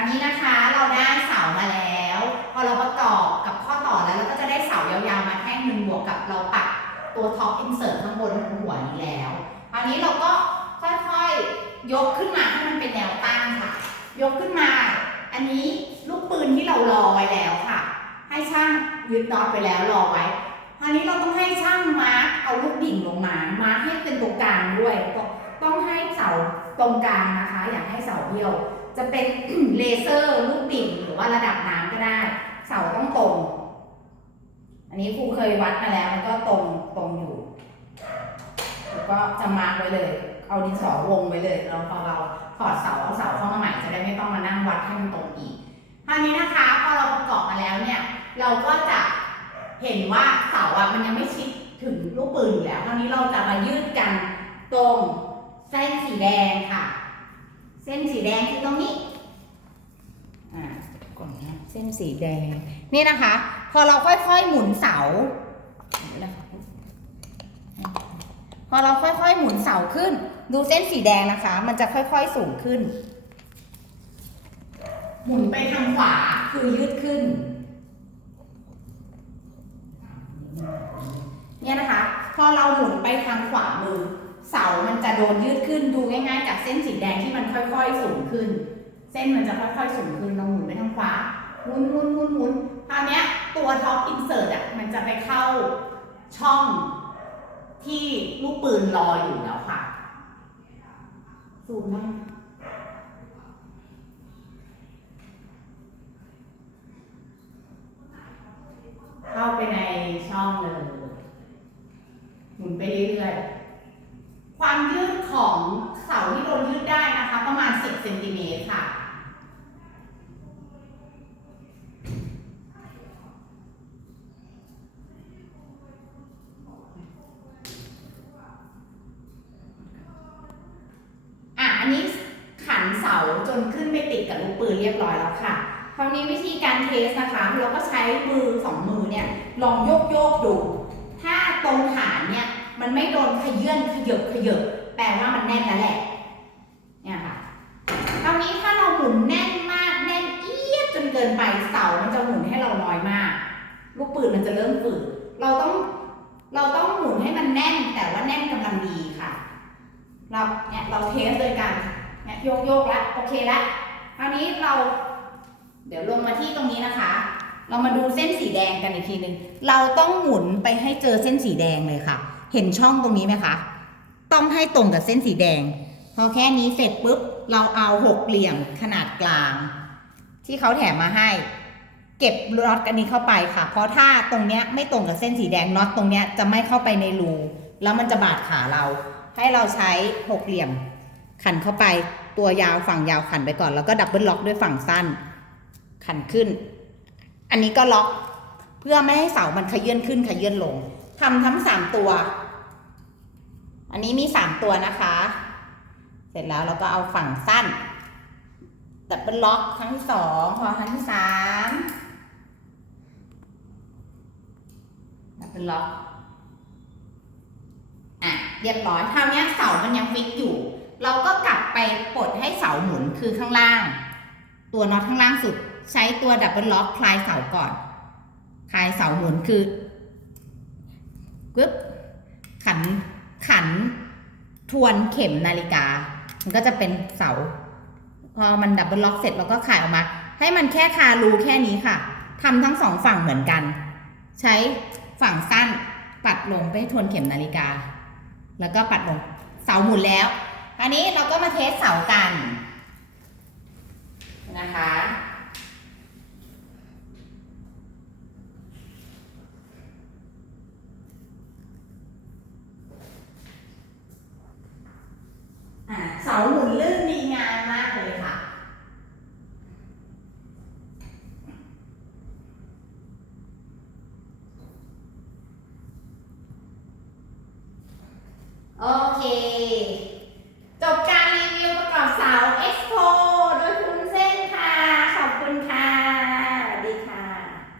าวนี้นะคะเราได้เสามาแล้ว พอเราประกอบกับข้อต่อแล้วเราก็จะได้เสายาวๆมาแท่งหนึ่งบวกกับเราปักตัวท็อปอินเสิร์ตข้างบนหัวนี้แล้วคราวนี้เราก็ค่อยๆยกขึ้นมาให้มันเป็นแนวตั้งค่ะ ยกขึ้นมา อันนี้ลูกปืนที่เรารอไว้แล้วค่ะ ให้ช่างยึดน็อตไปแล้วรอไว้คราวนี้เราต้องให้ช่างมาร์กเอาลูกดิ่งลงมา มาร์กให้เป็นตรงกลางด้วย ต้องให้เสาตรงกลางนะคะ อยากให้เสาเบี้ยว จะเป็นเลเซอร์ลูกดิ่งหรือว่าระดับน้ำก็ได้ เสาต้องตรง อันนี้ครูเคยวัดมาแล้วมันก็ตรงตรงอยู่แล้วก็จะมาร์กไว้เลย เอาดินสอวงไว้เลยแล้วพอเราถอดเสาเอาเสาเข้ามาใหม่จะได้ไม่ต้องมานั่งวัดให้มันตรงอีกคราวนี้นะคะพอเราประกอบมาแล้วเนี่ย เราก็จะเห็นว่าเสาอะมันยังไม่ชิดถึงลูกปืนอยู่แล้วคราวนี้เราจะมายืดกันตรงเส้นสีแดงค่ะ ส้นสีแดงคือตรงนี้อ่าก่อนนะเส้นสีแดง นี่นะคะ พอเราค่อยๆหมุนเสาพอเราค่อยๆหมุนเสาขึ้น ดูเส้นสีแดงนะคะ มันจะค่อยๆสูงขึ้น หมุนไปทางขวาคือยืดขึ้น เนี่ยนะคะ พอเราหมุนไปทางขวามือ เสามันจะโดนยืดขึ้นดูง่ายๆจากเส้นสีแดงที่มันค่อยๆสูงขึ้น เส้นมันจะค่อยๆสูงขึ้นเราหมุนไปทางขวาหมุนหมุนหมุนหมุนคราวเนี้ยตัวท็อปอินเสิร์ตอะมันจะไปเข้าช่องที่ลูกปืนรออยู่แล้วค่ะซูมได้เข้าไปในช่องเลย หมุนไปเรื่อยๆ ความยืดของเสาที่โดนยืดได้นะคะ ประมาณ 10เซ นติเมตรค่ะ อะ อันนี้ขันเสาจนขึ้นไปติดกับลูกปืนเรียบร้อยแล้วค่ะคราวนี้วิธีการเทสนะคะ เราก็ใช้มือสองมือเนี่ยลองโยกโยกดู ถ้าตรงฐานเนี่ยมันไม่โดนขยื่นขยบขยบแปลว่ามันแน่นแล้วแหละ เนี่ยค่ะ คราวนี้ถ้าเราหมุนแน่นมากแน่นเอียดจนเกินไปเสามันจะหมุนให้เราน้อยมาก ลูกปืนมันจะเริ่มฝืดเราต้องเราต้องหมุนให้มันแน่นแต่ว่าแน่นกำลังดีค่ะ เราเนี่ยเราเทสเลยกันเนี่ยโยกโยกแล้วโอเคแล้วคราวนี้เรา เดี๋ยวลงมาที่ตรงนี้นะคะ เรามาดูเส้นสีแดงกันอีกทีหนึ่งเราต้องหมุนไปให้เจอเส้นสีแดงเลยค่ะ เห็นช่องตรงนี้ไหมคะ ต้องให้ตรงกับเส้นสีแดง พอแค่นี้เสร็จปุ๊บ เราเอาหกเหลี่ยมขนาดกลาง ที่เขาแถมมาให้ เก็บน็อตอันนี้เข้าไปค่ะ เพราะถ้าตรงเนี้ยไม่ตรงกับเส้นสีแดงน็อตตรงเนี้ยจะไม่เข้าไปในรูแล้วมันจะบาดขาเรา ให้เราใช้หกเหลี่ยม ขันเข้าไปตัวยาวฝั่งยาวขันไปก่อน แล้วก็ดับเบิลล็อกด้วยฝั่งสั้น ขันขึ้น อันนี้ก็ล็อกเพื่อไม่ให้เสามันขยื่นขึ้นขยื่นลงทำทั้งสามตัว อันนี้มีสามตัวนะคะ เสร็จแล้วเราก็เอาฝั่งสั้นดับเบิลล็อกครั้งที่สองพอครั้งที่สามดับ เบิลล็อกอะเรียบร้อยคราวนี้เสามันยังฟิกอยู่ เราก็กลับไปปลดให้เสาหมุนคือข้างล่าง ตัวน็อตข้างล่างสุด ใช้ตัวดับเบิลล็อกคลายเสาก่อนคลายเสาหมุนคือกึ๊บขันขันทวนเข็มนาฬิกา มันก็จะเป็นเสา พอมันดับเบิลล็อกเสร็จเราก็คลายออกมา ให้มันแค่คารูแค่นี้ค่ะทำทั้งสองฝั่งเหมือนกัน ใช้ ฝั่งสั้นปัดลงไปทวนเข็มนาฬิกา แล้วก็ปัดลงเสาหมุนแล้วคราวนี้เราก็มาเทสเสากันนะคะอะเสาหมุนลื่นดีงามมากเลยค่ะ โอเค